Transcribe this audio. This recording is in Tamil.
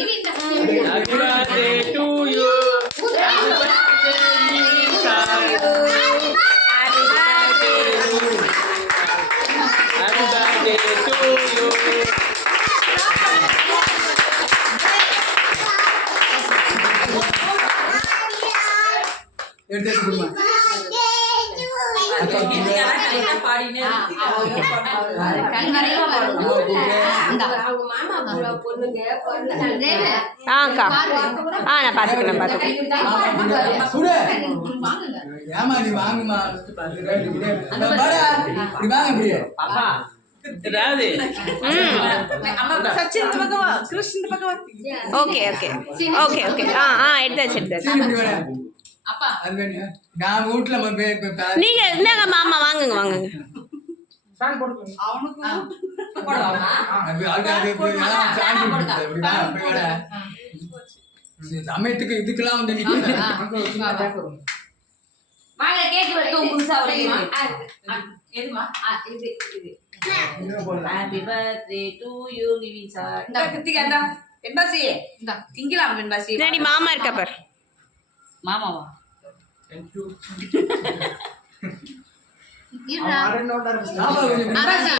Happy birthday to you. Happy birthday to you. அக்கா நான் பார்த்துக்கிறேன் ஓகே ஓகே ஓகே ஓகே எடுத்தாச்சு நீங்க இந்தாங்க மாமா வாங்குங்க வாங்குங்க சமயத்துக்கு இதுக்கெல்லாம் வந்து Happy birthday to you, Nivisha. இந்த கித்திகா இந்த எம்பாசி இந்த திங்கலாம் எம்பாசி. டேடி மாமா இருக்கா பார். மாமாவா? Thank you. இருடா.